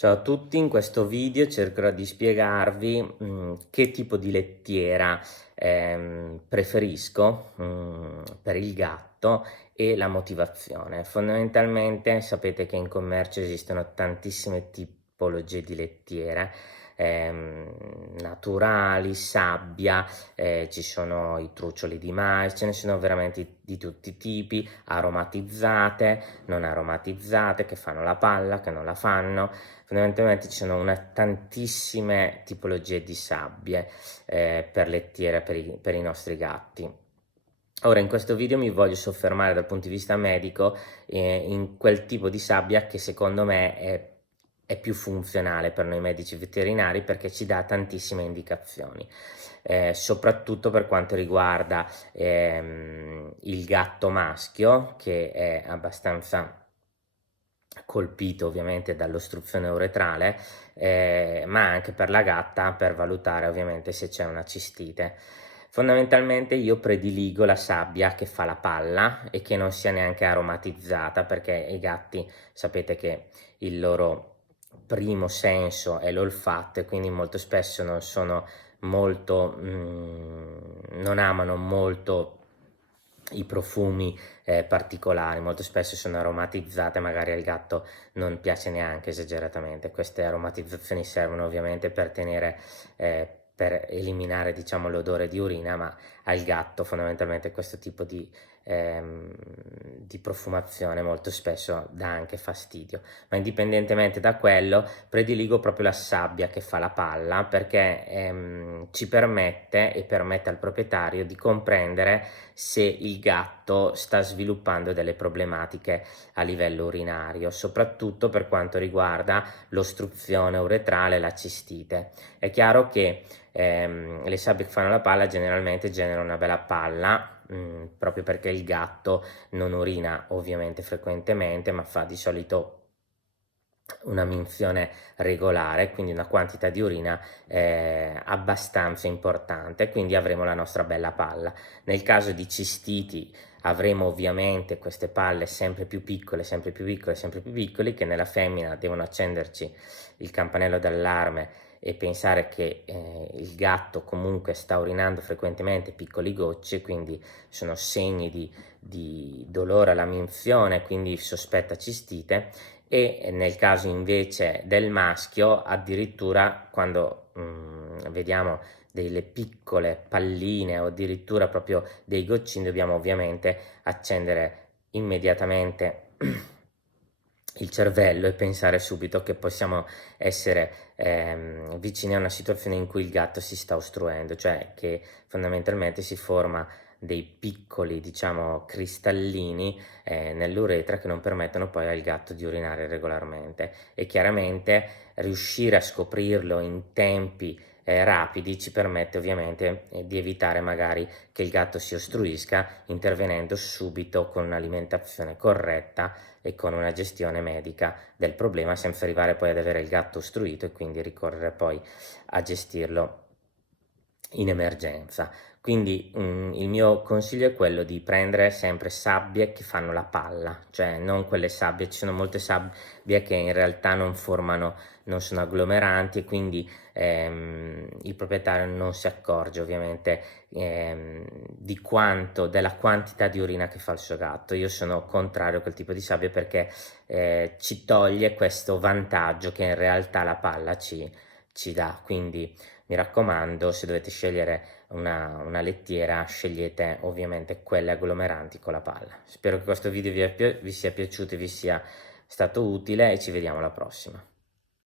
Ciao a tutti, in questo video cercherò di spiegarvi che tipo di lettiera preferisco per il gatto e la motivazione. Fondamentalmente sapete che in commercio esistono tantissime tipologie di lettiere, naturali, sabbia, ci sono i trucioli di mais, ce ne sono veramente di tutti i tipi, aromatizzate, non aromatizzate, che fanno la palla, che non la fanno. Fondamentalmente ci sono tantissime tipologie di sabbie per lettiere per i nostri gatti. Ora in questo video mi voglio soffermare dal punto di vista medico in quel tipo di sabbia che secondo me è più funzionale per noi medici veterinari perché ci dà tantissime indicazioni, soprattutto per quanto riguarda il gatto maschio, che è abbastanza colpito ovviamente dall'ostruzione uretrale, ma anche per la gatta, per valutare ovviamente se c'è una cistite. Fondamentalmente io prediligo la sabbia che fa la palla e che non sia neanche aromatizzata, perché i gatti sapete che il loro primo senso è l'olfatto e quindi molto spesso non sono molto non amano molto i profumi particolari, molto spesso sono aromatizzate, magari al gatto non piace neanche esageratamente. Queste aromatizzazioni servono ovviamente per tenere per eliminare, diciamo, l'odore di urina, ma al gatto fondamentalmente questo tipo di profumazione molto spesso dà anche fastidio. Ma indipendentemente da quello, prediligo proprio la sabbia che fa la palla, perché ci permette e permette al proprietario di comprendere se il gatto sta sviluppando delle problematiche a livello urinario, soprattutto per quanto riguarda l'ostruzione uretrale e la cistite. È chiaro che le sabbie che fanno la palla generalmente generano una bella palla, proprio perché il gatto non urina ovviamente frequentemente, ma fa di solito una minzione regolare, quindi una quantità di urina abbastanza importante, quindi avremo la nostra bella palla. Nel caso di cistiti avremo ovviamente queste palle sempre più piccole, sempre più piccole, sempre più piccole, che nella femmina devono accenderci il campanello d'allarme e pensare che il gatto comunque sta urinando frequentemente piccoli gocce, quindi sono segni di dolore alla minzione, quindi sospetta cistite. E nel caso invece del maschio, addirittura quando vediamo delle piccole palline o addirittura proprio dei goccini, dobbiamo ovviamente accendere immediatamente il cervello e pensare subito che possiamo essere vicini a una situazione in cui il gatto si sta ostruendo, cioè che fondamentalmente si forma dei piccoli, diciamo, cristallini nell'uretra che non permettono poi al gatto di urinare regolarmente, e chiaramente riuscire a scoprirlo in tempi rapidi ci permette ovviamente di evitare magari che il gatto si ostruisca, intervenendo subito con un'alimentazione corretta e con una gestione medica del problema, senza arrivare poi ad avere il gatto ostruito e quindi ricorrere poi a gestirlo in emergenza. Quindi il mio consiglio è quello di prendere sempre sabbie che fanno la palla, cioè non quelle sabbie, ci sono molte sabbie che in realtà non formano, non sono agglomeranti, e quindi il proprietario non si accorge ovviamente della quantità di urina che fa il suo gatto. Io sono contrario a quel tipo di sabbia perché ci toglie questo vantaggio che in realtà la palla ci dà. Quindi mi raccomando, se dovete scegliere una lettiera, scegliete ovviamente quelle agglomeranti con la palla. Spero che questo video vi sia piaciuto e vi sia stato utile, e ci vediamo alla prossima.